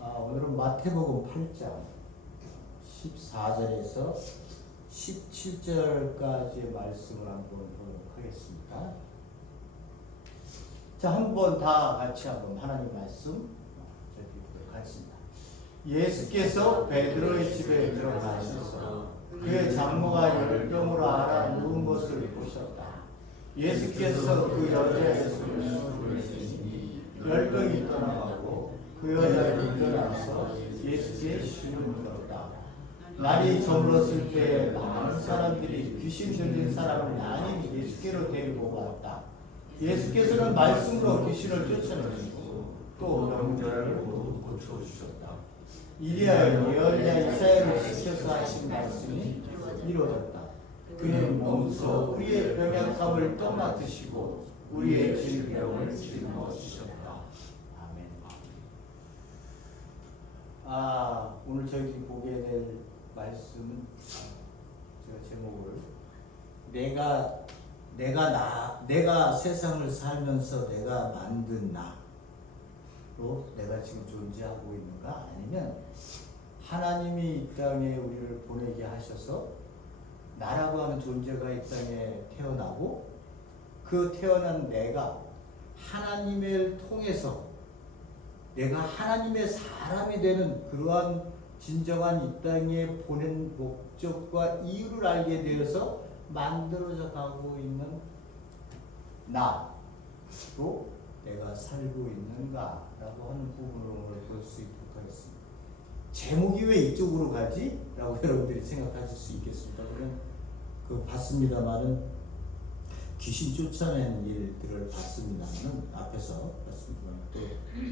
오늘은 마태복음 8장 14절에서 17절까지의 말씀을 한번 보도록 하겠습니다. 자, 한번 다 같이 한번 하나님 말씀 보도록 하겠습니다. 예수께서 베드로의 집에 들어가셔서 그의 장모가 열병으로 앓아 누운 것을 보셨다. 예수께서 그 여자의 손을 부르시니 열병이 떠나가고 그 여자를 일어나서 예수께 신을 물었다. 날이 저물었을 때 많은 사람들이 귀신 들린 사람을 많이 예수께로 데리고 왔다. 예수께서는 말씀으로 귀신을 쫓아내시고 또 병자를 모두 고쳐주셨다. 이리하여 예언자 이사야를 시켜서 하신 말씀이 이루어졌다. 그는 몸소 우리의 병약함을 떠맡으시고 우리의 질병을 짊어지셨다. 오늘 저희 보게 될 말씀은 제가 제목을 내가 세상을 살면서 내가 만든 나로 내가 지금 존재하고 있는가, 아니면 하나님이 이 땅에 우리를 보내게 하셔서 나라고 하는 존재가 이 땅에 태어나고 그 태어난 내가 하나님을 통해서 내가 하나님의 사람이 되는 그러한 진정한 이 땅에 보낸 목적과 이유를 알게 되어서 만들어져 가고 있는 나로 내가 살고 있는가라고 하는 부분을 오늘 볼 수 있도록 하겠습니다. 제목이 왜 이쪽으로 가지? 라고 여러분들이 생각하실 수 있겠습니다. 저는 봤습니다만은 귀신 쫓아내는 일들을 봤습니다만은 앞에서 봤습니다만 또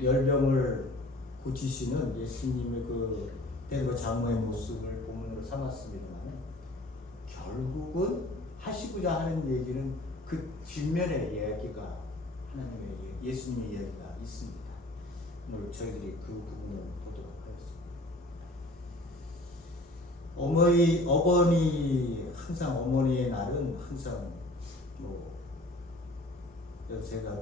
열병을 고치시는 예수님의 그 베드로 장모의 모습을 본문으로 삼았습니다만 결국은 하시고자 하는 얘기는 그 뒷면에 이야기가 하나님의 예수님의 이야기가 있습니다. 오늘 저희들이 그 부분을 보도록 하겠습니다. 어머니 항상 어머니의 날은 항상 제가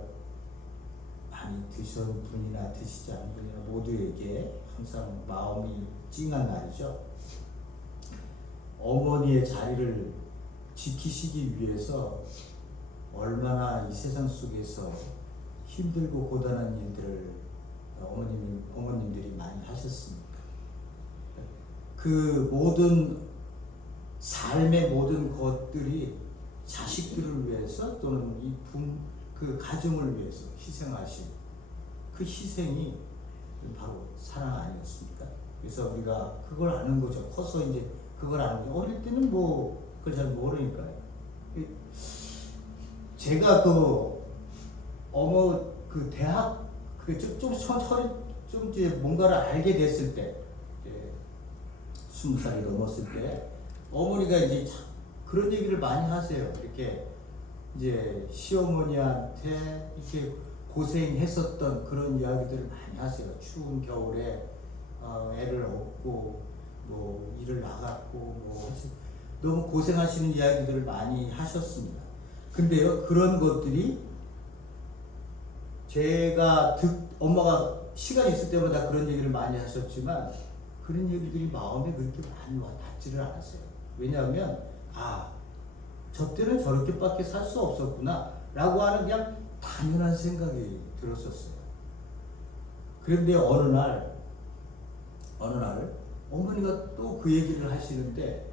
많이 드신 분이나 드시지 않은 분이나 모두에게 항상 마음이 찡한 날이죠. 어머니의 자리를 지키시기 위해서 얼마나 이 세상 속에서 힘들고 고단한 일들을 어머님들이 많이 하셨습니까? 그 모든 삶의 모든 것들이 자식들을 위해서 또는 그 가정을 위해서 희생하신 그 희생이 바로 사랑 아니었습니까? 그래서 우리가 그걸 아는 거죠. 커서 이제 그걸 아는 거죠. 어릴 때는 그걸 잘 모르니까요. 제가 대학 좀 이제 뭔가를 알게 됐을 때, 20살이 넘었을 때 어머니가 이제 그런 얘기를 많이 하세요. 이렇게 이제 시어머니한테 이렇게 고생했었던 그런 이야기들을 많이 하세요. 추운 겨울에 애를 업고 일을 나갔고 너무 고생하시는 이야기들을 많이 하셨습니다. 근데요, 그런 것들이 제가 엄마가 시간 있을 때마다 그런 얘기를 많이 하셨지만 그런 얘기들이 마음에 그렇게 많이 와닿지를 않았어요. 왜냐하면 저 때는 저렇게밖에 살 수 없었구나 라고 하는 그냥 당연한 생각이 들었었어요. 그런데 어느 날 어머니가 또 그 얘기를 하시는데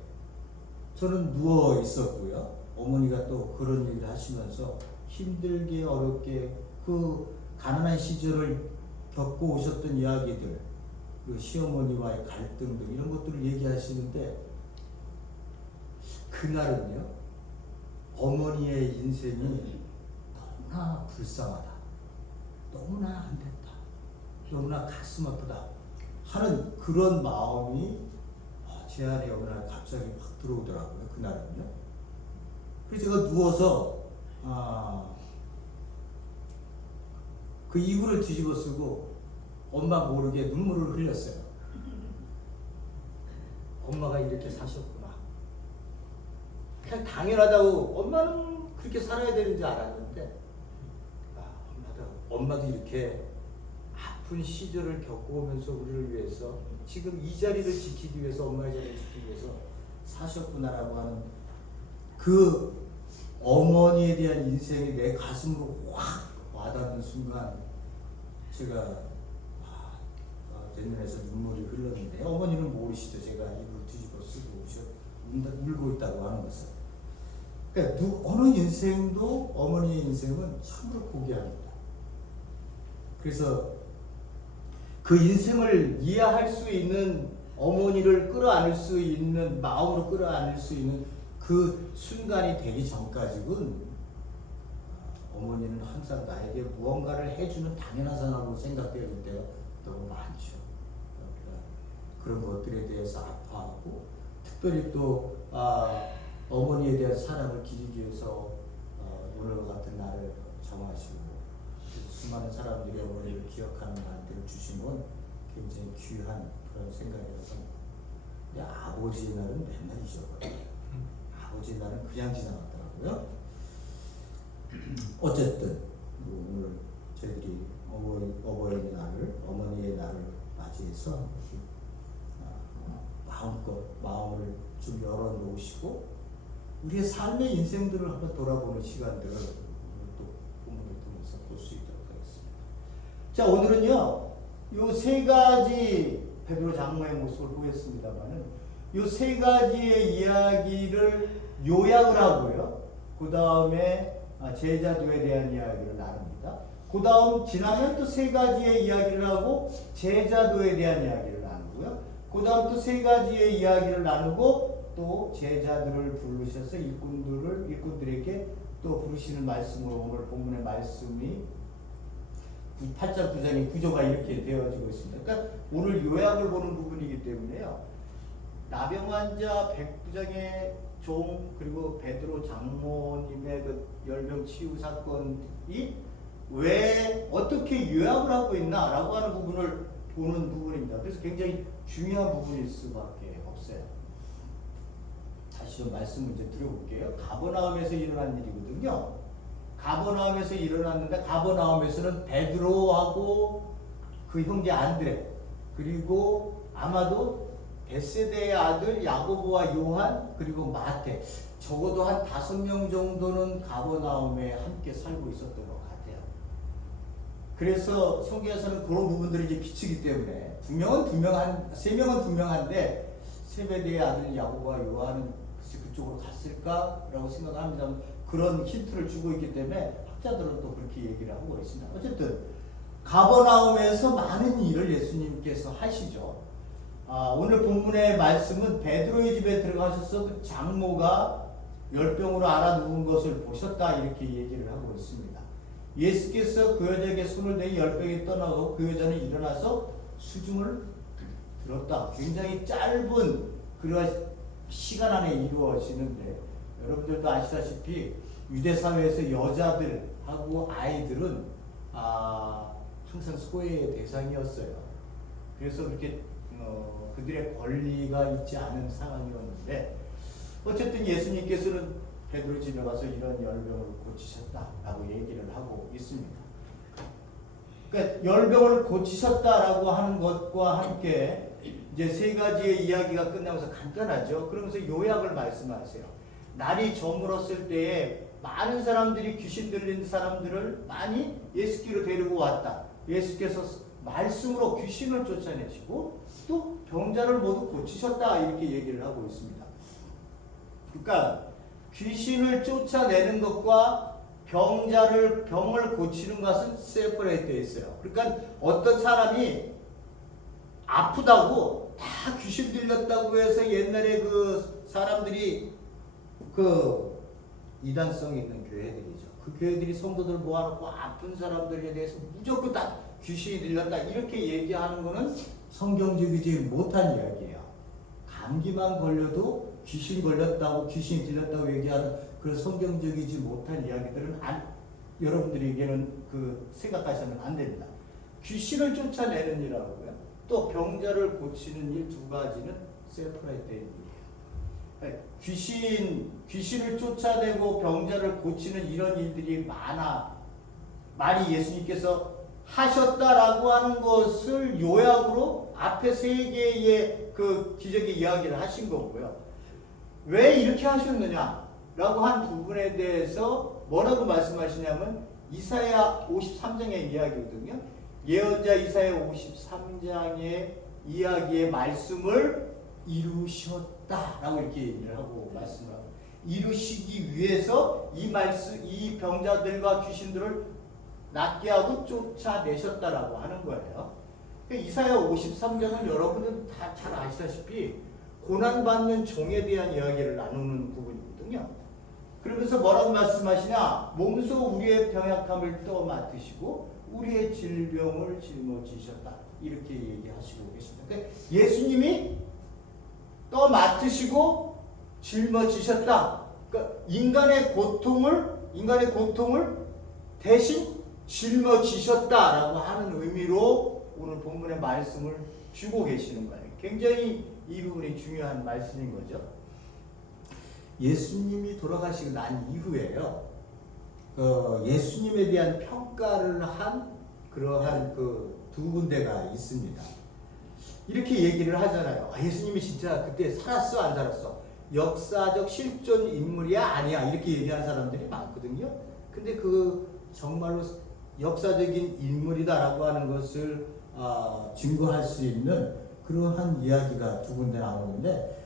저는 누워 있었고요. 어머니가 또 그런 얘기를 하시면서 힘들게 어렵게 그 가난한 시절을 겪고 오셨던 이야기들, 그 시어머니와의 갈등들 이런 것들을 얘기하시는데 그날은요, 어머니의 인생이 너무나 불쌍하다, 너무나 안 됐다, 너무나 가슴 아프다 하는 그런 마음이 제 안에 어느 날 갑자기 확 들어오더라고요. 그날은요. 그래서 제가 누워서 그 이불을 뒤집어 쓰고 엄마 모르게 눈물을 흘렸어요. 엄마가 이렇게 사셨구나. 그냥 당연하다고, 엄마는 그렇게 살아야 되는 줄 알았는데 엄마도 이렇게 아픈 시절을 겪어오면서 우리를 위해서 지금 이 자리를 지키기 위해서, 엄마의 자리를 지키기 위해서 사셨구나라고 하는 그 어머니에 대한 인생이 내 가슴으로 확 와닿는 순간 제가 내 눈에서 눈물이 흘렀는데, 어머니는 모르시죠. 제가 입을 뒤집어 쓰고 울고 있다고 하는 것을. 그러니까 어느 인생도 어머니의 인생은 참으로 고귀합니다. 그래서 그 인생을 이해할 수 있는, 어머니를 끌어안을 수 있는, 마음으로 끌어안을 수 있는 그 순간이 되기 전까지는 어머니는 항상 나에게 무언가를 해주는 당연한 사람으로 생각되는 때가 너무 많죠. 그런 것들에 대해서 아파하고, 특별히 또 어머니에 대한 사랑을 기리기 위해서 오늘과 같은 날을 정하시고 수많은 사람들이 어머니를 기억하는 날들을 주신 건 굉장히 귀한 그런 생각이라서. 근데 아버지의 날은 맨날 잊어버려요. 아버지의 날은 그냥 지나갔더라고요. 어쨌든 오늘 저희들이 어버이의 날을, 어머니의 날을 맞이해서 마음껏 마음을 좀 열어놓으시고 우리의 삶의 인생들을 한번 돌아보는 시간들을 또 본문을 통해서 볼 수 있도록 하겠습니다. 자, 오늘은요, 요 세 가지 베드로 장로의 모습을 보였습니다만은 요 세 가지의 이야기를 요약을 하고요. 그 다음에 제자도에 대한 이야기를 나눕니다. 그 다음 지나면 또 세 가지의 이야기를 하고 제자도에 대한 이야기를 나누고요. 그 다음 또 세 가지의 이야기를 나누고 또 제자들을 부르셔서 일꾼들에게 또 부르시는 말씀으로 오늘 본문의 말씀이 8장 9장의 구조가 이렇게 되어지고 있습니다. 그러니까 오늘 요약을 보는 부분이기 때문에요. 나병 환자 백부장의 종 그리고 베드로 장모님의 그 열병 치유 사건이 왜 어떻게 요약을 하고 있나라고 하는 부분을 보는 부분입니다. 그래서 굉장히 중요한 부분일 수밖에 없어요. 다시 좀 말씀을 이제 드려볼게요. 가버나움에서 일어난 일이거든요. 가버나움에서 일어났는데, 가버나움에서는 베드로하고 그 형제 안드레, 그리고 아마도 베세데의 아들 야고보와 요한, 그리고 마태, 적어도 한 5명 정도는 가버나움에 함께 살고 있었던 것 같아요. 그래서 성경에서는 그런 부분들이 이제 비치기 때문에 3명은 분명한데 세베대의 아들 야고보와 요한은 그쪽으로 갔을까라고 생각합니다. 그런 힌트를 주고 있기 때문에 학자들은 또 그렇게 얘기를 하고 있습니다. 어쨌든 가버나움에서 많은 일을 예수님께서 하시죠. 오늘 본문의 말씀은 베드로의 집에 들어가셔서 그 장모가 열병으로 앓아 누운 것을 보셨다, 이렇게 얘기를 하고 있습니다. 예수께서 그 여자에게 손을 대니 열병이 떠나고 그 여자는 일어나서 수중을 들었다. 굉장히 짧은 그런 시간 안에 이루어지는데, 여러분들도 아시다시피 유대 사회에서 여자들하고 아이들은 항상 소외의 대상이었어요. 그래서 그렇게 그들의 권리가 있지 않은 상황이었는데, 어쨌든 예수님께서는 베드로 집에 가서 이런 열병을 고치셨다라고 얘기를 하고 있습니다. 그러니까 열병을 고치셨다라고 하는 것과 함께 이제 세 가지의 이야기가 끝나면서 간단하죠. 그러면서 요약을 말씀하세요. 날이 저물었을 때에 많은 사람들이, 귀신 들린 사람들을 많이 예수께로 데리고 왔다. 예수께서 말씀으로 귀신을 쫓아내시고 또 병자를 모두 고치셨다, 이렇게 얘기를 하고 있습니다. 그러니까 귀신을 쫓아내는 것과 병을 고치는 것은 세퍼레이트 되어 있어요. 그러니까 어떤 사람이 아프다고 다 귀신 들렸다고 해서 옛날에 그 사람들이 그 이단성 있는 교회들이죠. 그 교회들이 성도들 모아놓고 아픈 사람들에 대해서 무조건 다 귀신이 들렸다, 이렇게 얘기하는 거는 성경적이지 못한 이야기예요. 감기만 걸려도 귀신 걸렸다고, 귀신이 들렸다고 얘기하는 그런 성경적이지 못한 이야기들은 여러분들에게는 생각하시면 안 됩니다. 귀신을 쫓아내는 일하고요, 또 병자를 고치는 일 두 가지는 세퍼레이트된 일이에요. 귀신을 쫓아내고 병자를 고치는 이런 일들이 많이 예수님께서 하셨다라고 하는 것을 요약으로 앞에 세 개의 그 기적의 이야기를 하신 거고요. 왜 이렇게 하셨느냐라고 한 부분에 대해서 뭐라고 말씀하시냐면 이사야 53장의 이야기거든요. 예언자 이사야 53장의 이야기의 말씀을 이루셨다라고 이렇게 얘기를 하고 말씀을 하고, 이루시기 위해서 이 말씀, 이 병자들과 귀신들을 낫게 하고 쫓아내셨다라고 하는 거예요. 이사야 53장은 여러분들 다 잘 아시다시피 고난받는 종에 대한 이야기를 나누는 부분이거든요. 그러면서 뭐라고 말씀하시냐? 몸소 우리의 병약함을 떠맡으시고 우리의 질병을 짊어지셨다. 이렇게 얘기하시고 계십니다. 그러니까 예수님이 떠맡으시고 짊어지셨다. 그러니까 인간의 고통을 대신 짊어지셨다라고 하는 의미로 오늘 본문의 말씀을 주고 계시는 거예요. 굉장히 이 부분이 중요한 말씀인 거죠. 예수님이 돌아가시고 난 이후에요, 예수님에 대한 평가를 한 그러한 그 두 군데가 있습니다. 이렇게 얘기를 하잖아요. 예수님이 진짜 그때 살았어, 안 살았어? 역사적 실존 인물이야, 아니야? 이렇게 얘기하는 사람들이 많거든요. 근데 그 정말로 역사적인 인물이다라고 하는 것을 증거할 수 있는 그러한 이야기가 두 군데 나오는데,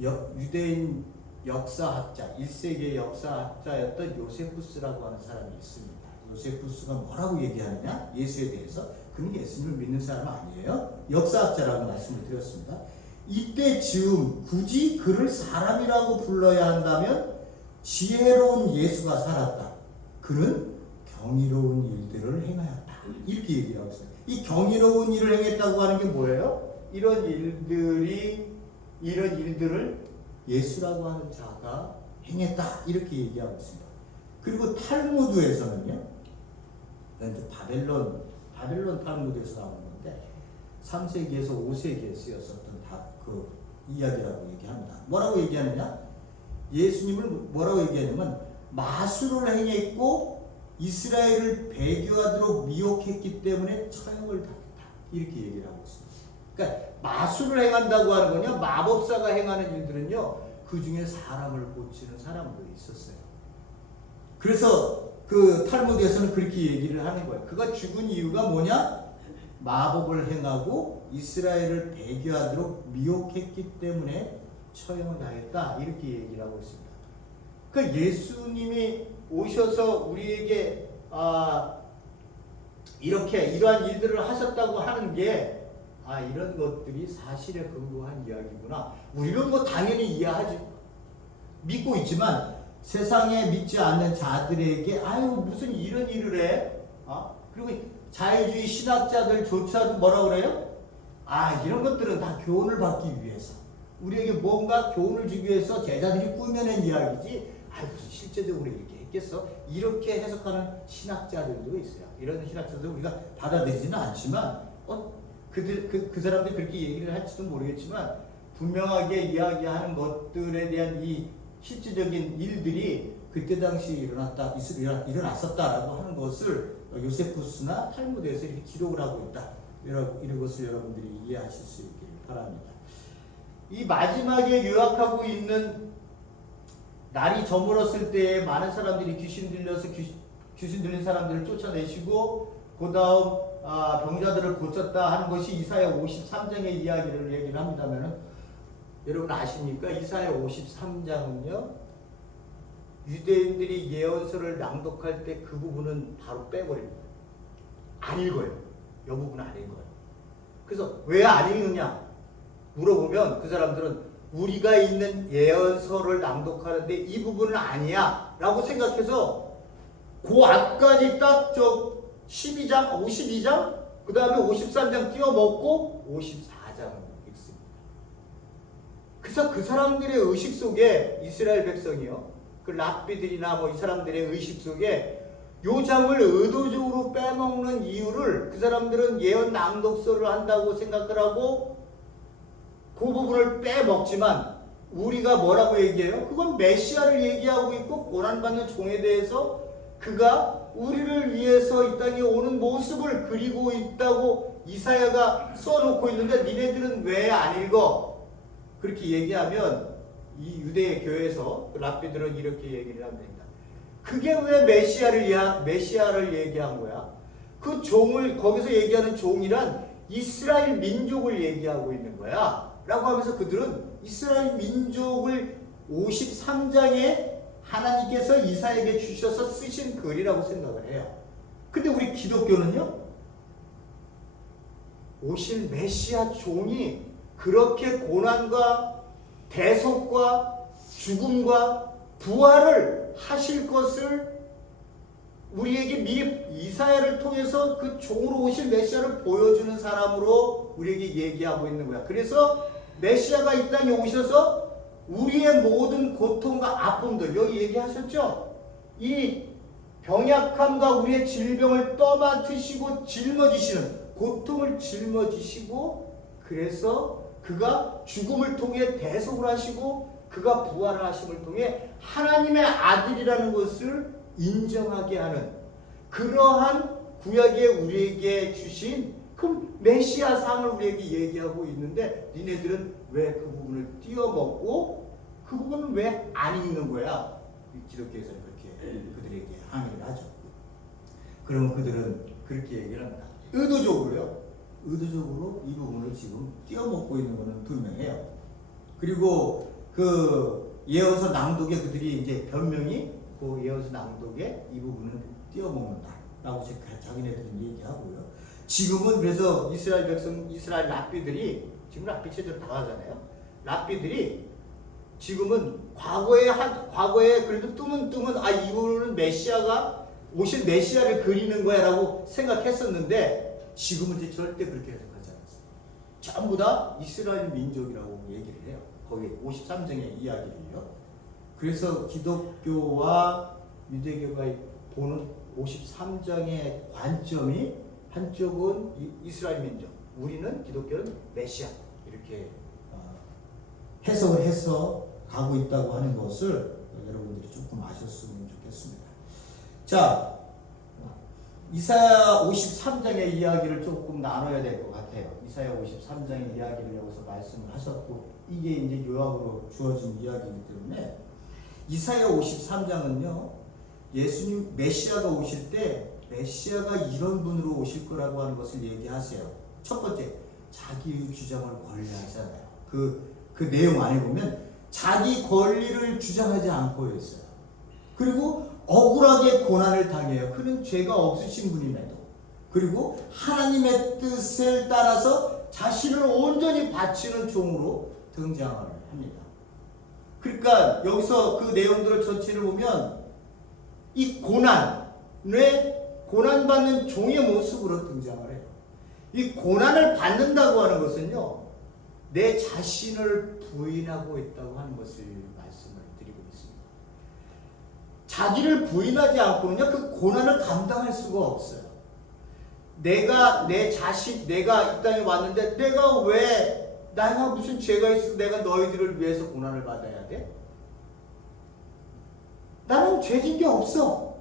유대인 역사학자, 1세기의 역사학자였던 요세푸스라고 하는 사람이 있습니다. 요세푸스가 뭐라고 얘기하느냐? 예수에 대해서. 그는 예수님을 믿는 사람 아니에요. 역사학자라고 말씀을 드렸습니다. 이때 즈음 굳이 그를 사람이라고 불러야 한다면 지혜로운 예수가 살았다. 그는 경이로운 일들을 행하였다. 이렇게 얘기하고 있어요. 이 경이로운 일을 행했다고 하는 게 뭐예요? 이런 일들을 예수라고 하는 자가 행했다. 이렇게 얘기하고 있습니다. 그리고 탈무드에서는요, 바벨론 탈무드에서 나오는 건데 3세기에서 5세기에 쓰였었던 그 이야기라고 얘기합니다. 뭐라고 얘기하느냐? 예수님을 뭐라고 얘기하냐면 마술을 행했고 이스라엘을 배교하도록 미혹했기 때문에 처형을 당했다. 이렇게 얘기를 하고 있습니다. 그러니까 마술을 행한다고 하는 거냐, 마법사가 행하는 일들은요, 그 중에 사람을 고치는 사람도 있었어요. 그래서 그 탈무드에서는 그렇게 얘기를 하는 거예요. 그가 죽은 이유가 뭐냐? 마법을 행하고 이스라엘을 배교하도록 미혹했기 때문에 처형을 당했다. 이렇게 얘기를 하고 있습니다. 그 예수님이 오셔서 우리에게 이러한 일들을 하셨다고 하는 게 이런 것들이 사실에 근거한 이야기구나. 우리는 뭐 당연히 이해하지, 믿고 있지만 세상에 믿지 않는 자들에게 무슨 이런 일을 해? 그리고 자유주의 신학자들조차도 뭐라고 그래요? 이런 것들은 다 교훈을 받기 위해서, 우리에게 뭔가 교훈을 주기 위해서 제자들이 꾸며낸 이야기지 무슨 실제적으로 이렇게 했겠어? 이렇게 해석하는 신학자들도 있어요. 이런 신학자들 우리가 받아들이지는 않지만 그 사람들이 그렇게 얘기를 할지도 모르겠지만 분명하게 이야기하는 것들에 대한 이 실질적인 일들이 그때 당시 일어났었다라고 하는 것을 요세푸스나 탈무드에서 이렇게 기록을 하고 있다. 이런 것을 여러분들이 이해하실 수 있기를 바랍니다. 이 마지막에 요약하고 있는 날이 저물었을 때에 많은 사람들이 귀신 들린 사람들을 쫓아내시고 그 다음 병자들을 고쳤다 하는 것이 이사야 53장의 이야기를 얘기를 합니다면, 여러분 아십니까? 이사야 53장은요, 유대인들이 예언서를 낭독할 때 그 부분은 바로 빼버립니다. 안 읽어요. 이 부분은 안 읽어요. 그래서 왜 안 읽느냐 물어보면 그 사람들은 우리가 있는 예언서를 낭독하는데 이 부분은 아니야 라고 생각해서 그 앞까지 딱 52장 그 다음에 53장 띄워먹고 54장을 읽습니다. 그래서 그 사람들의 의식 속에, 이스라엘 백성이요, 그 랍비들이나 이 사람들의 의식 속에 요 장을 의도적으로 빼먹는 이유를, 그 사람들은 예언 낭독서를 한다고 생각을 하고 그 부분을 빼먹지만, 우리가 뭐라고 얘기해요? 그건 메시아를 얘기하고 있고 고난받는 종에 대해서 그가 우리를 위해서 이 땅에 오는 모습을 그리고 있다고 이사야가 써놓고 있는데 니네들은 왜 안 읽어? 그렇게 얘기하면 이 유대 교회에서 랍비들은 이렇게 얘기를 합니다. 그게 왜 메시아를 얘기한 거야? 그 종을 거기서 얘기하는 종이란 이스라엘 민족을 얘기하고 있는 거야 라고 하면서 그들은 이스라엘 민족을 53장에 하나님께서 이사야에게 주셔서 쓰신 글이라고 생각을 해요. 근데 우리 기독교는요, 오실 메시아 종이 그렇게 고난과 대속과 죽음과 부활을 하실 것을 우리에게 미리 이사야를 통해서 그 종으로 오실 메시아를 보여주는 사람으로 우리에게 얘기하고 있는 거야. 그래서 메시아가 이 땅에 오셔서 우리의 모든 고통과 아픔들, 여기 얘기하셨죠? 이 병약함과 우리의 질병을 떠맡으시고 짊어지시는, 고통을 짊어지시고, 그래서 그가 죽음을 통해 대속을 하시고 그가 부활을 하심을 통해 하나님의 아들이라는 것을 인정하게 하는 그러한 구약에 우리에게 주신 그 메시아상을 우리에게 얘기하고 있는데 니네들은 왜 그 부분을 띄어먹고 그 부분은 왜 안 읽는 거야? 기독교에서는 그렇게 그들에게 항의를 하죠. 그러면 그들은 그렇게 얘기를 합니다. 의도적으로 이 부분을 지금 띄어먹고 있는 것은 분명해요. 그리고 그 예언서 낭독에 그들이 이제 변명이 그 예언서 낭독에 이 부분을 띄어먹는다라고 자기네들은 얘기하고요. 지금은 그래서 이스라엘 백성, 이스라엘 랍비들이 지금 랍비 체제로 나가잖아요. 랍비들이 지금은 과거에 그래도 뜸은 이분은 메시아가 오실 메시아를 그리는 거야라고 생각했었는데 지금은 이제 절대 그렇게 해석하지 않았어요. 전부 다 이스라엘 민족이라고 얘기를 해요. 거기 53장의 이야기를요. 그래서 기독교와 유대교가 보는 53장의 관점이 한쪽은 이스라엘 민족, 우리는 기독교는 메시아 이렇게 해석을 해서 가고 있다고 하는 것을 여러분들이 조금 아셨으면 좋겠습니다. 자, 이사야 53장의 이야기를 조금 나눠야 될 것 같아요. 이사야 53장의 이야기를 여기서 말씀을 하셨고 이게 이제 요약으로 주어진 이야기이기 때문에 이사야 53장은요 예수님 메시아가 오실 때 메시아가 이런 분으로 오실 거라고 하는 것을 얘기하세요. 첫 번째, 자기의 주장을 권리하잖아요. 그 내용 안에 보면 자기 권리를 주장하지 않고 있어요. 그리고 억울하게 고난을 당해요. 그는 죄가 없으신 분임에도. 그리고 하나님의 뜻을 따라서 자신을 온전히 바치는 종으로 등장을 합니다. 그러니까 여기서 그 내용들을 전체를 보면 이 고난받는 종의 모습으로 등장을 해요. 이 고난을 받는다고 하는 것은요, 내 자신을 부인하고 있다고 하는 것을 말씀을 드리고 있습니다. 자기를 부인하지 않고는요, 그 고난을 감당할 수가 없어요. 내가 이 땅에 왔는데 내가 무슨 죄가 있어서 내가 너희들을 위해서 고난을 받아야 돼? 나는 죄진 게 없어.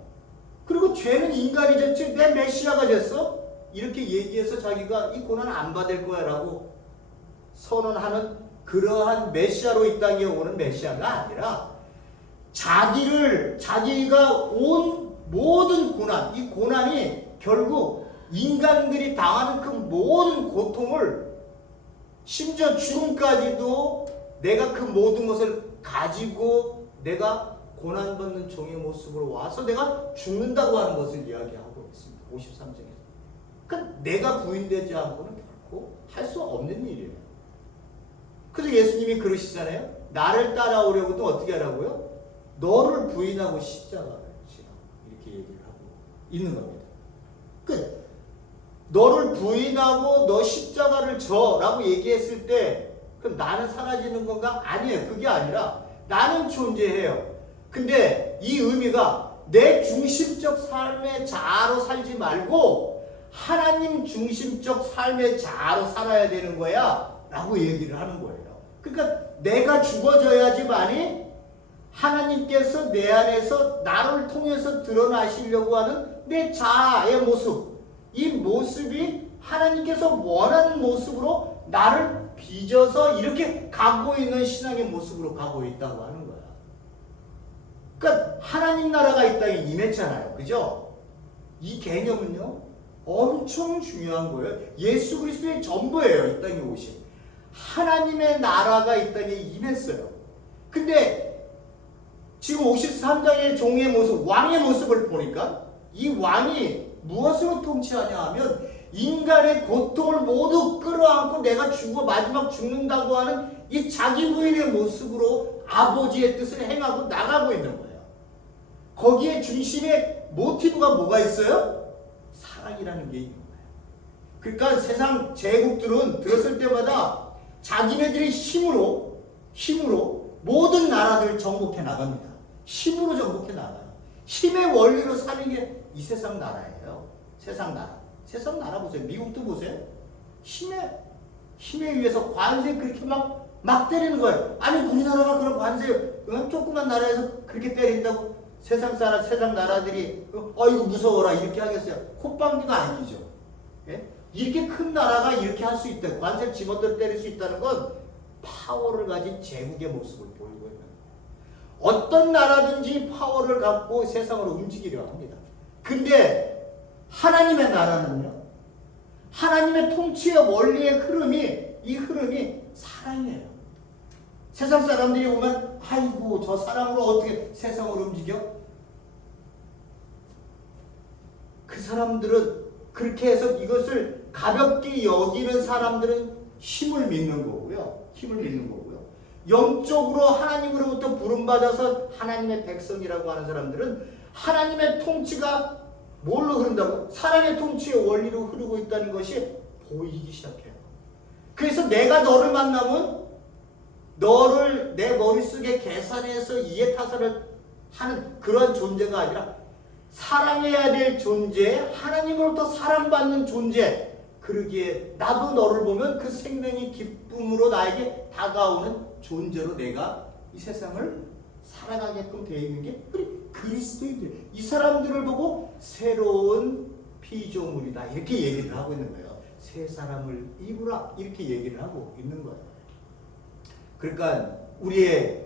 그리고 죄는 인간이 졌지 내 메시아가 졌어? 이렇게 얘기해서 자기가 이 고난을 안 받을 거야 라고 선언하는 그러한 메시아로 이 땅에 오는 메시아가 아니라 자기가 온 모든 고난, 이 고난이 결국 인간들이 당하는 그 모든 고통을 심지어 죽음까지도 내가 그 모든 것을 가지고 내가 고난받는 종의 모습으로 와서 내가 죽는다고 하는 것을 이야기하고 있습니다. 53장에서. 그러니까 내가 부인되지 않고는 결코 할 수 없는 일이에요. 그래서 예수님이 그러시잖아요. 나를 따라오려고도 어떻게 하라고요? 너를 부인하고 십자가를 지라. 이렇게 얘기를 하고 있는 겁니다. 끝. 너를 부인하고 너 십자가를 져라고 얘기했을 때 그럼 나는 사라지는 건가? 아니에요. 그게 아니라 나는 존재해요. 근데 이 의미가 내 중심적 삶의 자아로 살지 말고 하나님 중심적 삶의 자아로 살아야 되는 거야 라고 얘기를 하는 거예요. 그러니까 내가 죽어져야지만이 하나님께서 내 안에서 나를 통해서 드러나시려고 하는 내 자아의 모습, 이 모습이 하나님께서 원하는 모습으로 나를 빚어서 이렇게 가고 있는 신앙의 모습으로 가고 있다고 하는 거야. 그러니까 하나님 나라가 이 땅에 임했잖아요. 그죠? 이 개념은요 엄청 중요한 거예요. 예수 그리스도의 전부예요. 이 땅에 오신 하나님의 나라가 이 땅에 임했어요. 근데 지금 53장의 종의 모습, 왕의 모습을 보니까 이 왕이 무엇으로 통치하냐 하면 인간의 고통을 모두 끌어안고 내가 죽어 마지막 죽는다고 하는 이 자기 부인의 모습으로 아버지의 뜻을 행하고 나가고 있는 거예요. 거기에 중심에 모티브가 뭐가 있어요? 사랑이라는 게 있는 거예요. 그러니까 세상 제국들은 들었을 때마다 자기네들의 힘으로 모든 나라들을 정복해 나갑니다. 힘으로 정복해 나가요. 힘의 원리로 사는 게 이 세상 나라예요. 세상 나라 보세요. 미국도 보세요. 힘에 의해서 관세 그렇게 막 때리는 거예요. 아니 우리나라가 그런 관세 조그만 나라에서 그렇게 때린다고 세상 나라들이 이거 무서워라 이렇게 하겠어요? 콧방귀가 아니죠. 예? 이렇게 큰 나라가 이렇게 할 수 있다. 관세 집어들 때릴 수 있다는 건 파워를 가진 제국의 모습을 보이고 있는 거예요. 어떤 나라든지 파워를 갖고 세상을 움직이려 합니다. 근데 하나님의 나라는요, 하나님의 통치의 원리의 이 흐름이 사랑이에요. 세상 사람들이 오면 아이고 저 사랑으로 어떻게 세상을 움직여? 그 사람들은 그렇게 해서 이것을 가볍게 여기는 사람들은 힘을 믿는 거고요. 영적으로 하나님으로부터 부름받아서 하나님의 백성이라고 하는 사람들은 하나님의 통치가 뭘로 흐른다고? 사랑의 통치의 원리로 흐르고 있다는 것이 보이기 시작해요. 그래서 내가 너를 만나면 너를 내 머릿속에 계산해서 이해타산을 하는 그런 존재가 아니라 사랑해야 될 존재, 하나님으로부터 사랑받는 존재, 그러기에 나도 너를 보면 그 생명이 기쁨으로 나에게 다가오는 존재로 내가 이 세상을 살아가게끔 되어 있는 게 우리 그리스도인들. 이 사람들을 보고 새로운 피조물이다 이렇게 얘기를 하고 있는 거예요. 새 사람을 입으라 이렇게 얘기를 하고 있는 거예요. 그러니까 우리의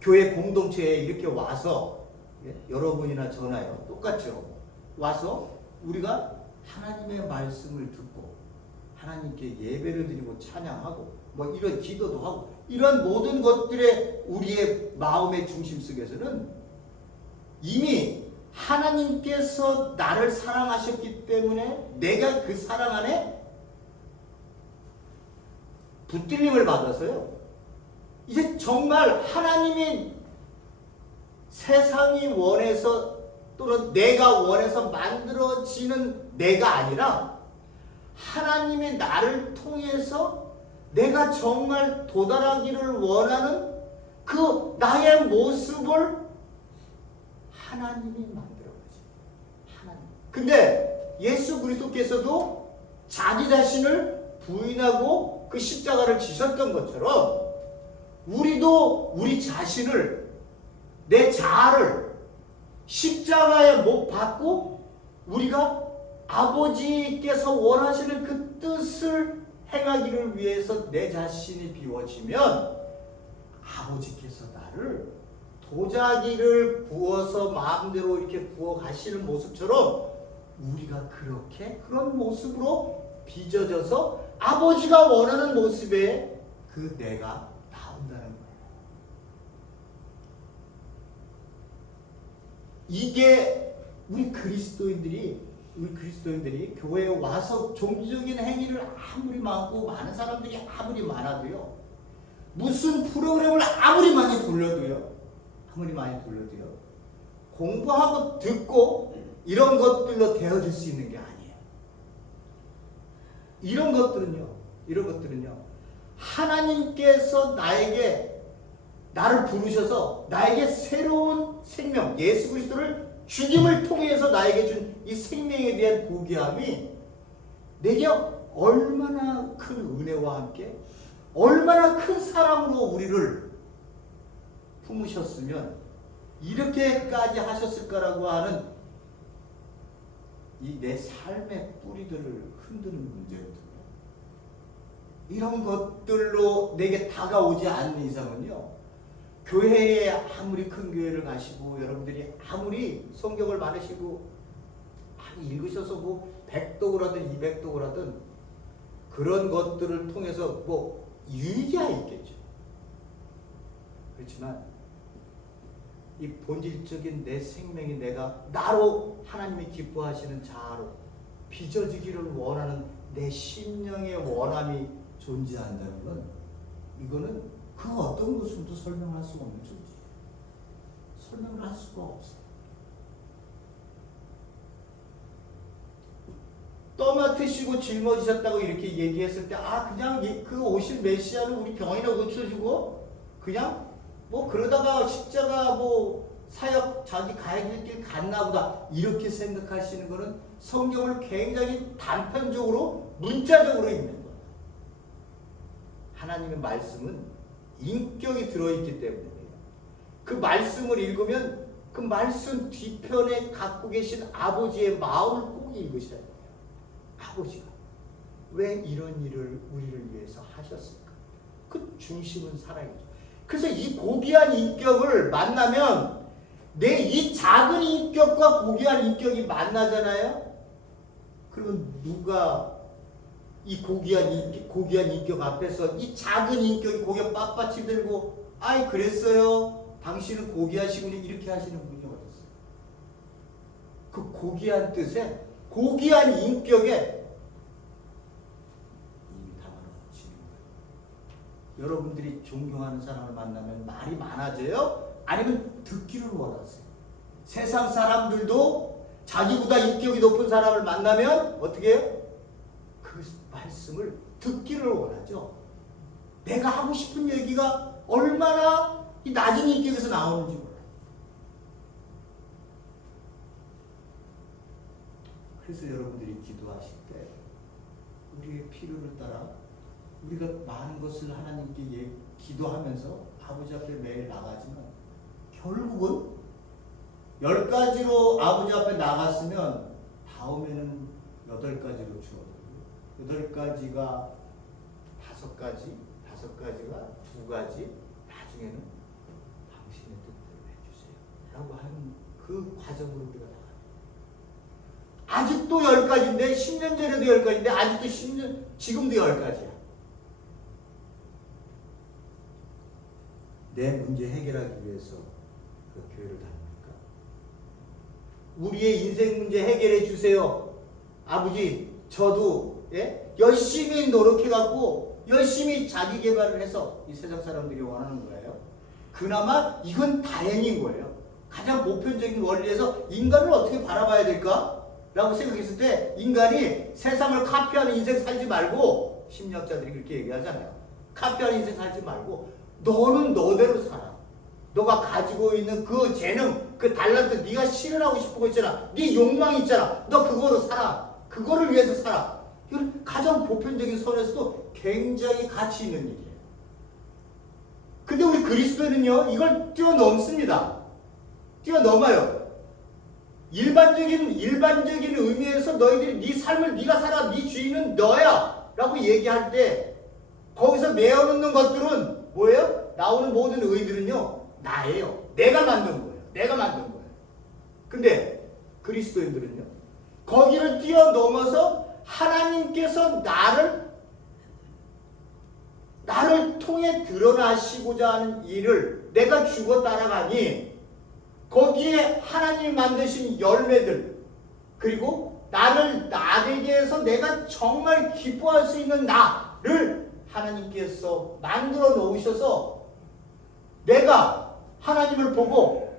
교회 공동체에 이렇게 와서 여러분이나 저나요 똑같죠. 와서 우리가 하나님의 말씀을 듣고 하나님께 예배를 드리고 찬양하고 이런 기도도 하고 이런 모든 것들의 우리의 마음의 중심 속에서는 이미 하나님께서 나를 사랑하셨기 때문에 내가 그 사랑 안에 붙들림을 받아서요. 이제 정말 하나님이 세상이 원해서 또는 내가 원해서 만들어지는 내가 아니라 하나님이 나를 통해서 내가 정말 도달하기를 원하는 그 나의 모습을 하나님이 만들어가지. 하나님. 근데 예수 그리스도께서도 자기 자신을 부인하고 그 십자가를 지셨던 것처럼 우리도 우리 자신을 내 자아를 십자가에 못 박고 우리가 아버지께서 원하시는 그 뜻을 행하기를 위해서 내 자신이 비워지면 아버지께서 나를 도자기를 구워서 마음대로 이렇게 구워 가시는 모습처럼 우리가 그런 모습으로 빚어져서 아버지가 원하는 모습에 그 내가 나온다는 거예요. 이게 우리 그리스도인들이 교회에 와서 종교적인 행위를 아무리 많고 많은 사람들이 아무리 많아도요, 무슨 프로그램을 아무리 많이 돌려도요, 공부하고 듣고 이런 것들로 되어질 수 있는 게 아니에요. 이런 것들은요 하나님께서 나를 부르셔서 나에게 새로운 생명, 예수 그리스도를 죽임을 통해서 나에게 준 이 생명에 대한 고귀함이 내게 얼마나 큰 은혜와 함께 얼마나 큰 사랑으로 우리를 품으셨으면 이렇게까지 하셨을까라고 하는 이 내 삶의 뿌리들을 흔드는 문제거든요. 이런 것들로 내게 다가오지 않는 이상은요, 교회에 아무리 큰 교회를 가시고 여러분들이 아무리 성경을 많으시고 많이 읽으셔서 뭐 100독을 하든 200독을 하든 그런 것들을 통해서 뭐 유의가 있겠죠. 그렇지만 이 본질적인 내 생명이 내가 나로 하나님이 기뻐하시는 자아로 빚어지기를 원하는 내 심령의 원함이 존재한다는 건 이거는 그 어떤 것으로도 설명할 수가 없는 존재예요. 설명을 할 수가 없어요. 떠맡으시고 짊어지셨다고 이렇게 얘기했을 때 그냥 그 오실 메시아는 우리 병이나 고쳐주고 그냥 뭐 그러다가 십자가 뭐 사역 자기 가야 될 길 갔나 보다 이렇게 생각하시는 것은 성경을 굉장히 단편적으로 문자적으로 읽는 거예요. 하나님의 말씀은 인격이 들어있기 때문에 그 말씀을 읽으면 그 말씀 뒤편에 갖고 계신 아버지의 마음을 꼭 읽으셔야 돼요. 아버지가 왜 이런 일을 우리를 위해서 하셨을까? 그 중심은 살아있죠. 그래서 이 고귀한 인격을 만나면 내 이 작은 인격과 고귀한 인격이 만나잖아요. 그러면 누가 이 고귀한 인격 앞에서 이 작은 인격이 고개 빳빳이 들고 그랬어요. 당신은 고귀하시군요. 이렇게 하시는 분이 어딨어요? 그 고귀한 뜻에 고귀한 인격에 이미 담아놓으시는 거예요. 여러분들이 존경하는 사람을 만나면 말이 많아져요? 아니면 듣기를 원하세요? 세상 사람들도 자기보다 인격이 높은 사람을 만나면 어떻게 해요? 그 말씀을 듣기를 원하죠. 내가 하고 싶은 얘기가 얼마나 이 낮은 인격에서 나오는지 몰라요. 그래서 여러분들이 기도하실 때 우리의 필요를 따라 우리가 많은 것을 하나님께 기도하면서 아버지 앞에 매일 나가지만 결국은 10가지로 아버지 앞에 나갔으면 다음에는 8가지로 줄어들고 8가지가 5가지, 5가지가 2가지, 나중에는 당신의 뜻대로 해주세요 라고 하는 그 과정으로 우리가 나가요. 아직도 10가지인데 10년 전에도 10가지인데 아직도 지금도 10가지야. 내 문제 해결하기 위해서 그 교회를 다닙니까? 우리의 인생 문제 해결해 주세요. 아버지, 저도 열심히 노력해갖고 열심히 자기 개발을 해서 이 세상 사람들이 원하는 거예요. 그나마 이건 다행인 거예요. 가장 보편적인 원리에서 인간을 어떻게 바라봐야 될까? 라고 생각했을 때 인간이 세상을 카피하는 인생 살지 말고, 심리학자들이 그렇게 얘기하잖아요. 카피하는 인생 살지 말고 너는 너대로 살아. 너가 가지고 있는 그 재능, 그 달란트, 네가 실현하고 싶은 거 있잖아. 네 욕망이 있잖아. 너 그거로 살아. 그거를 위해서 살아. 이건 가장 보편적인 선에서도 굉장히 가치 있는 일이에요. 근데 우리 그리스도인은요, 이걸 뛰어넘습니다. 뛰어넘어요. 일반적인 의미에서 너희들이 네 삶을 네가 살아, 네 주인은 너야 라고 얘기할 때 거기서 내어놓는 것들은 뭐예요? 나오는 모든 의들은요, 나예요. 내가 만든 거예요. 내가 만든 거예요. 근데 그리스도인들은요, 거기를 뛰어넘어서 하나님께서 나를 통해 드러나시고자 하는 일을 내가 죽어 따라가니 거기에 하나님이 만드신 열매들, 그리고 나에게서 내가 정말 기뻐할 수 있는 나를 하나님께서 만들어 놓으셔서 내가 하나님을 보고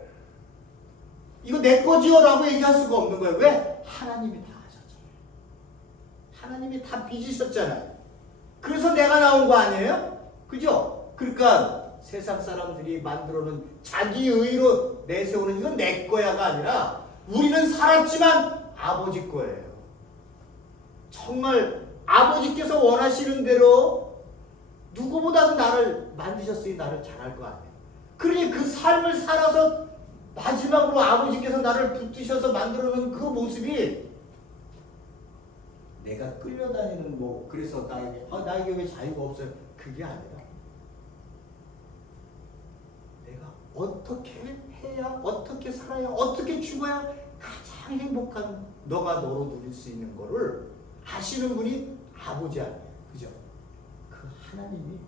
이거 내 거지요 라고 얘기할 수가 없는 거예요. 왜? 하나님이 다 하셨잖아요. 하나님이 다 빚으셨잖아요. 그래서 내가 나온 거 아니에요? 그죠? 그러니까 세상 사람들이 만들어놓은 자기 의로 내세우는 이건 내 거야가 아니라 우리는 살았지만 아버지 거예요. 정말 아버지께서 원하시는 대로 누구보다도 나를 만드셨으니 나를 잘할 거 아니에요. 그러니 그 삶을 살아서 마지막으로 아버지께서 나를 붙드셔서 만들어 놓은 그 모습이 내가 끌려다니는 그래서 나에게 왜 자유가 없어요? 그게 아니라 내가 어떻게 해야, 어떻게 살아야, 어떻게 죽어야 가장 행복한 너가 너로 누릴 수 있는 거를 아시는 분이 아버지 아니에요. 그죠? 그 하나님이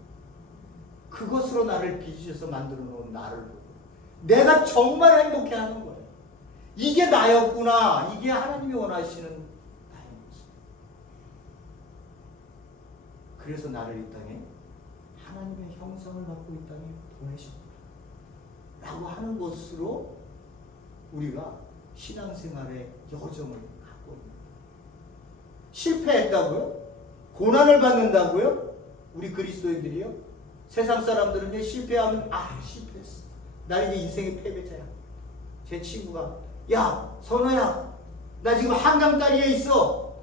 그것으로 나를 빚으셔서 만들어 놓은 나를 보고 내가 정말 행복해 하는 거예요. 이게 나였구나. 이게 하나님이 원하시는 나의 모습. 그래서 나를 이 땅에 하나님의 형상을 갖고 이 땅에 보내셨구나 라고 하는 것으로 우리가 신앙생활의 여정을 갖고 있는 거예요. 실패했다고요? 고난을 받는다고요? 우리 그리스도인들이요? 세상 사람들은 실패하면 실패했어. 나 이제 인생의 패배자야. 제 친구가 야 선호야 나 지금 한강다리에 있어.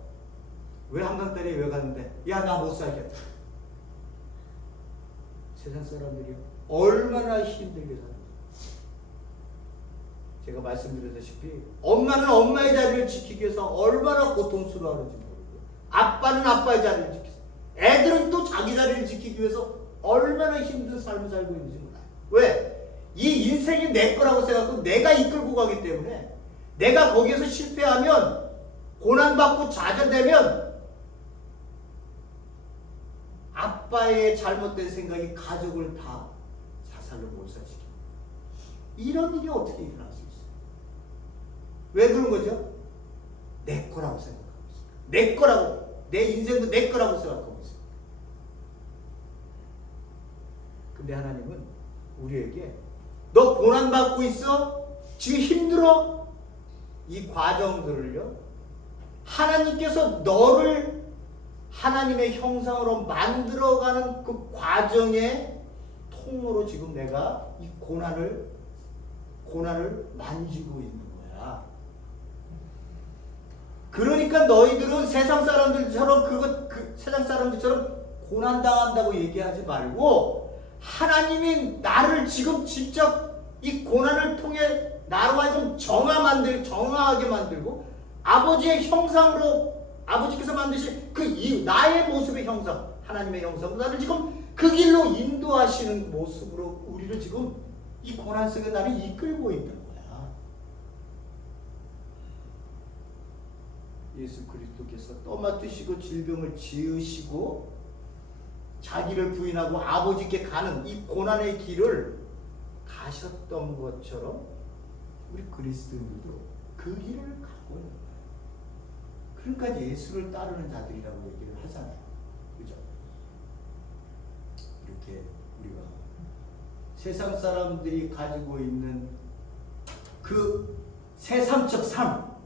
왜 한강다리에 왜 갔는데? 야 나 못 살겠다. 세상 사람들이 얼마나 힘들게 사는지 제가 말씀드렸다시피 엄마는 엄마의 자리를 지키기 위해서 얼마나 고통스러워하는지 모르고 아빠는 아빠의 자리를 지키기 위해서 애들은 또 자기 자리를 지키기 위해서 얼마나 힘든 삶을 살고 있는지 몰라요. 왜? 이 인생이 내 거라고 생각하고 내가 이끌고 가기 때문에 내가 거기에서 실패하면 고난받고 좌절되면 아빠의 잘못된 생각이 가족을 다 자살로 몰살시킵니다. 이런 일이 어떻게 일어날 수 있어요? 왜 그런 거죠? 내 거라고 생각하고 있어요. 내 거라고. 내 인생도 내 거라고 생각하고 있어요. 근데 하나님은 우리에게 너 고난받고 있어? 지금 힘들어? 이 과정들을요 하나님께서 너를 하나님의 형상으로 만들어가는 그 과정의 통로로 지금 내가 이 고난을 만지고 있는 거야. 그러니까 너희들은 세상 사람들처럼 세상 사람들처럼 고난 당한다고 얘기하지 말고 하나님이 나를 지금 직접 이 고난을 통해 나로 하여금 정화하게 만들고 아버지의 형상으로 아버지께서 만드신 나의 모습의 형상, 하나님의 형상으로 나를 지금 그 길로 인도하시는 모습으로 우리를 지금 이 고난 속에 나를 이끌고 있는 거야. 예수 그리스도께서 떠맡으시고 질병을 지으시고 자기를 부인하고 아버지께 가는 이 고난의 길을 가셨던 것처럼 우리 그리스도인들도 그 길을 가고 있는 거예요. 그러니까 예수를 따르는 자들이라고 얘기를 하잖아요. 그죠? 이렇게 우리가 세상 사람들이 가지고 있는 그 세상적 삶,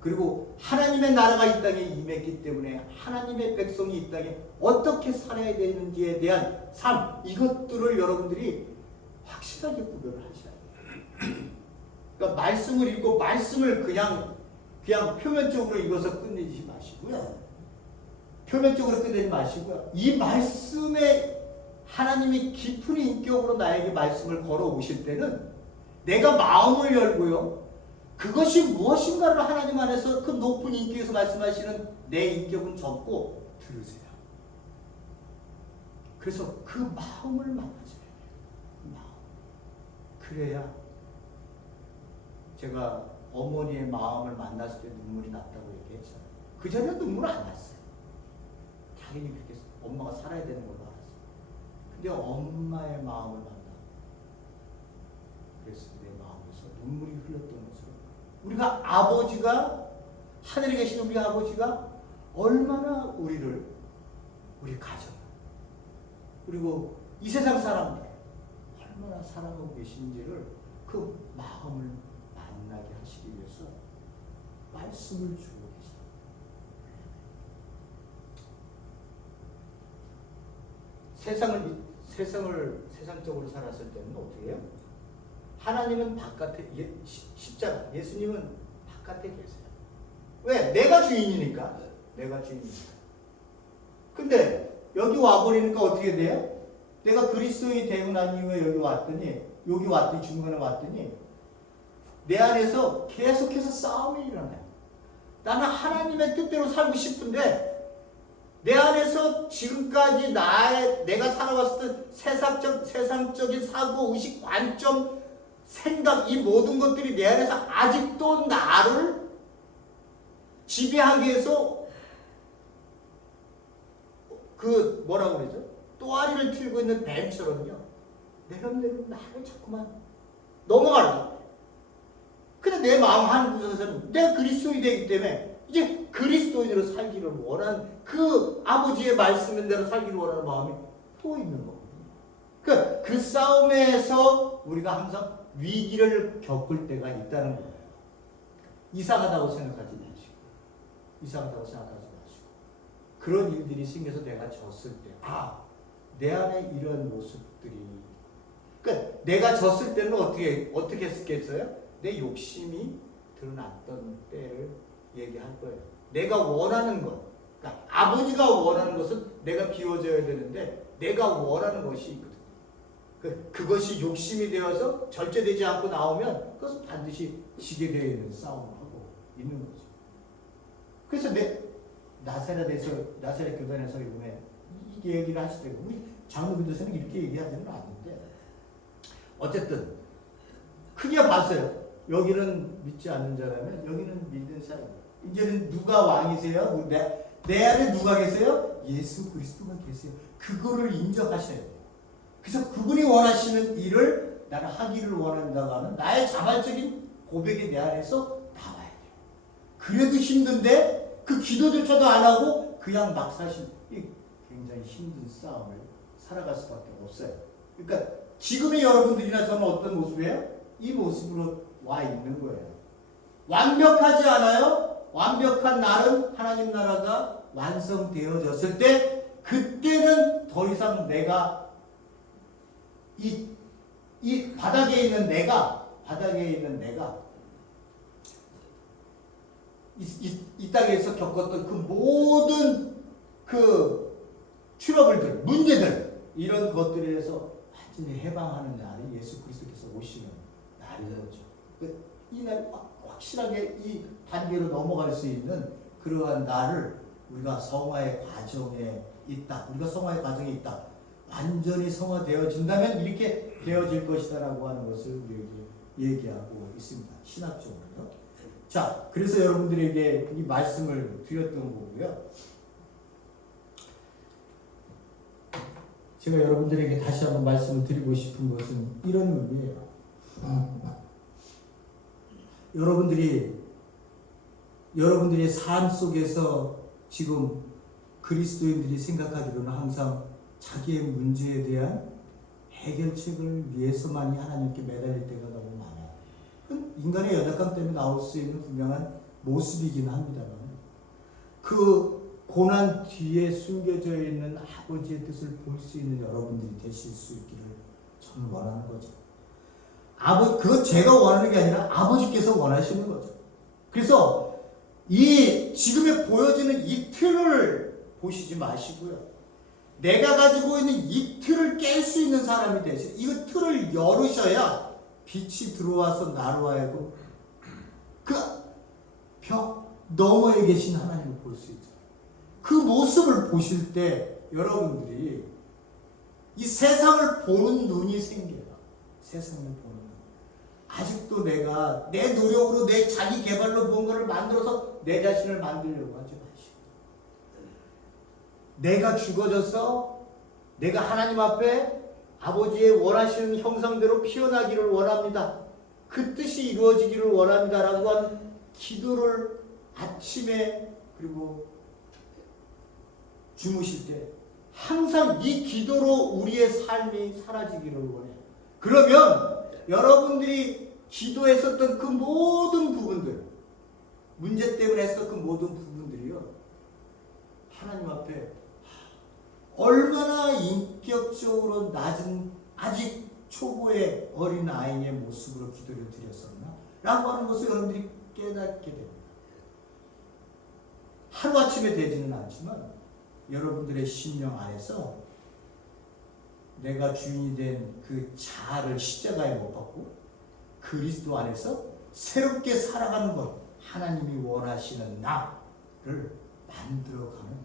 그리고 하나님의 나라가 이 땅에 임했기 때문에 하나님의 백성이 이 땅에 어떻게 살아야 되는지에 대한 삶, 이것들을 여러분들이 확실하게 구별을 하셔야 돼요. 그러니까 말씀을 읽고 말씀을 그냥 표면적으로 읽어서 끝내지 마시고요. 표면적으로 끝내지 마시고요. 이 말씀에 하나님이 깊은 인격으로 나에게 말씀을 걸어오실 때는 내가 마음을 열고요. 그것이 무엇인가를 하나님 안에서 그 높은 인격에서 말씀하시는 내 인격은 적고 들으세요. 그래서 그 마음을 만나셔야 돼요. 마음. 그래야 제가 어머니의 마음을 만났을 때 눈물이 났다고 얘기했잖아요. 그 전에 눈물 안 났어요. 당연히 그렇게 엄마가 살아야 되는 걸로 알았어요. 근데 엄마의 마음을 만나 그래서 내 마음에서 눈물이 흘렀던 것으로 우리가 아버지가 하늘에 계신 우리 아버지가 얼마나 우리 가정 그리고 이 세상 사람들 얼마나 사랑하고 계신지를 그 마음을 만나게 하시기 위해서 말씀을 주고 계세요. 세상적으로 살았을 때는 어떻게 해요? 하나님은 바깥에 십자가 예수님은 바깥에 계세요. 왜? 내가 주인이니까. 근데 여기 와버리니까 어떻게 돼요? 내가 그리스도인이 되고 난 이후에 여기 왔더니 중간에 왔더니 내 안에서 계속해서 싸움이 일어나요. 나는 하나님의 뜻대로 살고 싶은데 내 안에서 지금까지 내가 살아왔을 때 세상적인 사고, 의식, 관점, 생각, 이 모든 것들이 내 안에서 아직도 나를 지배하기 위해서 뭐라고 그러죠? 또아리를 틀고 있는 뱀처럼요. 내름내름 나를 자꾸만 넘어가려고. 근데 내 마음 한구석에서는 내가 그리스도인이 되기 때문에 이제 그리스도인으로 살기를 원하는 그 아버지의 말씀대로 살기를 원하는 마음이 또 있는 거거든요. 그러니까 그 싸움에서 우리가 항상 위기를 겪을 때가 있다는 거예요. 이상하다고 생각하지 마시고, 이상하다고 생각하지 마시고, 그런 일들이 생겨서 내가 졌을 때, 내 안에 이런 모습들이, 그러니까 내가 졌을 때는 어떻게 했겠어요? 내 욕심이 드러났던 때를 얘기할 거예요. 내가 원하는 것, 그러니까 아버지가 원하는 것은 내가 비워줘야 되는데 내가 원하는 것이 있거든요. 그것이 욕심이 되어서 절제되지 않고 나오면 그것은 반드시 지게 되어 있는 싸움을 하고 있는 거죠. 그래서 나사렛 교단에서 이번에 이 얘기를 하실 때 우리 장로교도소는 이렇게 얘기하지는 않는데 어쨌든 크게 봤어요. 여기는 믿지 않는 자라면 여기는 믿는 사람. 이제는 누가 왕이세요? 내 안에 누가 계세요? 예수 그리스도가 계세요. 그거를 인정하셔야 돼요. 그래서 그분이 원하시는 일을 나는 하기를 원한다고 하는 나의 자발적인 고백이 내 안에서 나와야 돼요. 그래도 힘든데 그 기도조차도 안 하고 그냥 막 사실 굉장히 힘든 싸움을 살아갈 수밖에 없어요. 그러니까 지금의 여러분들이나 저는 어떤 모습이에요? 이 모습으로 와 있는 거예요. 완벽하지 않아요? 완벽한 나는 하나님 나라가 완성되어졌을 때 그때는 더 이상 내가 이 바닥에 있는 내가 이 땅에서 겪었던 그 모든 그 트러블들, 문제들 이런 것들에 대해서 완전히 해방하는 날이 예수 그리스도께서 오시는 날인 거죠. 이 날이 확실하게 이 단계로 넘어갈 수 있는 그러한 날을 우리가 성화의 과정에 있다. 우리가 성화의 과정에 있다. 완전히 성화되어진다면 이렇게 되어질 것이다라고 하는 것을 우리에게 얘기하고 있습니다. 신학적으로요. 자, 그래서 여러분들에게 이 말씀을 드렸던 거고요. 제가 여러분들에게 다시 한번 말씀을 드리고 싶은 것은 이런 의미예요. 여러분들의 삶 속에서 지금 그리스도인들이 생각하기로는 항상 자기의 문제에 대한 해결책을 위해서만이 하나님께 매달릴 때가 너무 많아요. 인간의 연약함 때문에 나올 수 있는 분명한 모습이긴 합니다만 그 고난 뒤에 숨겨져 있는 아버지의 뜻을 볼 수 있는 여러분들이 되실 수 있기를 저는 원하는 거죠. 그거 제가 원하는 게 아니라 아버지께서 원하시는 거죠. 그래서 이 지금에 보여지는 이 틀을 보시지 마시고요. 내가 가지고 있는 이 틀을 깰 수 있는 사람이 되세요. 이 틀을 열으셔야 빛이 들어와서 나로 하여금 그 벽 너머에 계신 하나님을 볼 수 있죠. 그 모습을 보실 때 여러분들이 이 세상을 보는 눈이 생겨요. 세상을 보는 눈. 아직도 내가 내 노력으로 내 자기 개발로 무언가를 만들어서 내 자신을 만들려고 하지 마시고 내가 죽어져서 내가 하나님 앞에 아버지의 원하시는 형상대로 피어나기를 원합니다. 그 뜻이 이루어지기를 원합니다. 라고 하는 기도를 아침에 그리고 주무실 때 항상 이 기도로 우리의 삶이 사라지기를 원해요. 그러면 여러분들이 기도했었던 그 모든 부분들, 문제 때문에 했었던 그 모든 부분들이요, 하나님 앞에 얼마나 인격적으로 낮은 아직 초보의 어린 아이의 모습으로 기도를 드렸었나? 라고 하는 것을 여러분들이 깨닫게 됩니다. 하루아침에 되지는 않지만 여러분들의 심령 안에서 내가 주인이 된 그 자아를 십자가에 못 박고 그리스도 안에서 새롭게 살아가는 것, 하나님이 원하시는 나를 만들어가는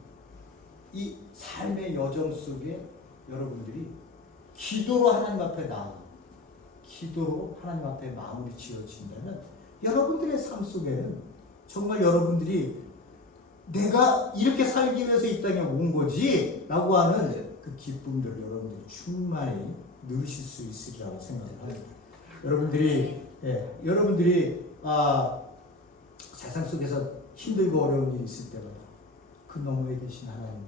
이 삶의 여정 속에 여러분들이 기도로 하나님 앞에 나아가고 기도로 하나님 앞에 마무리 지어진다면 여러분들의 삶 속에는 정말 여러분들이 내가 이렇게 살기 위해서 이 땅에 온 거지 라고 하는 그 기쁨들을 여러분들이 충만히 누리실 수 있으리라고 생각을 합니다. 여러분들이 세상 속에서 힘들고 어려운 일이 있을 때마다 그 너머에 계신 하나님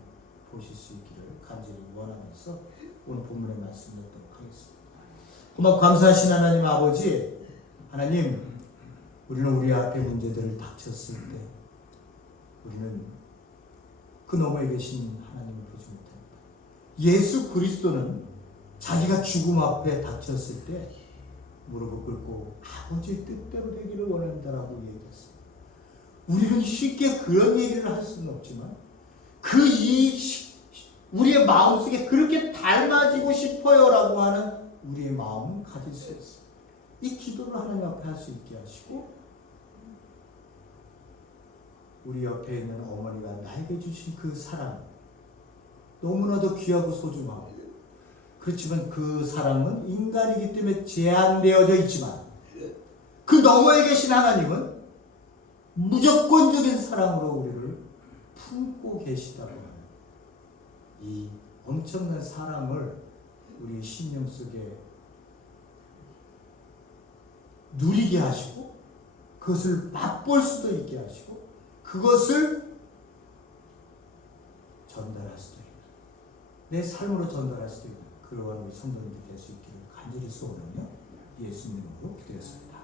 보실 수 있기를 간절히 원하면서 오늘 본문의 말씀을 듣도록 하겠습니다. 고맙고 감사하신 하나님 아버지, 하나님, 우리는 우리 앞에 문제들을 닥쳤을 때 우리는 그 너머에 계신 하나님을 보지 못합니다. 예수 그리스도는 자기가 죽음 앞에 닥쳤을 때 무릎을 꿇고 아버지의 뜻대로 되기를 원한다라고 얘기했습니다. 우리는 쉽게 그런 얘기를 할 수는 없지만 우리의 마음속에 그렇게 닮아지고 싶어요라고 하는 우리의 마음은 가질 수 있어요. 이 기도를 하나님 앞에 할 수 있게 하시고 우리 옆에 있는 어머니가 나에게 주신 그 사랑 너무나도 귀하고 소중하고 그렇지만 그 사랑은 인간이기 때문에 제한되어져 있지만 그 너머에 계신 하나님은 무조건적인 사랑으로 우리를 품고 계시다고 하는 이 엄청난 사랑을 우리 심령 속에 누리게 하시고 그것을 맛볼 수도 있게 하시고 그것을 전달할 수도 있는 내 삶으로 전달할 수도 있는 그러한 우리 성도님들 될 수 있기를 간절히 소원하며 예수님으로 기도했습니다.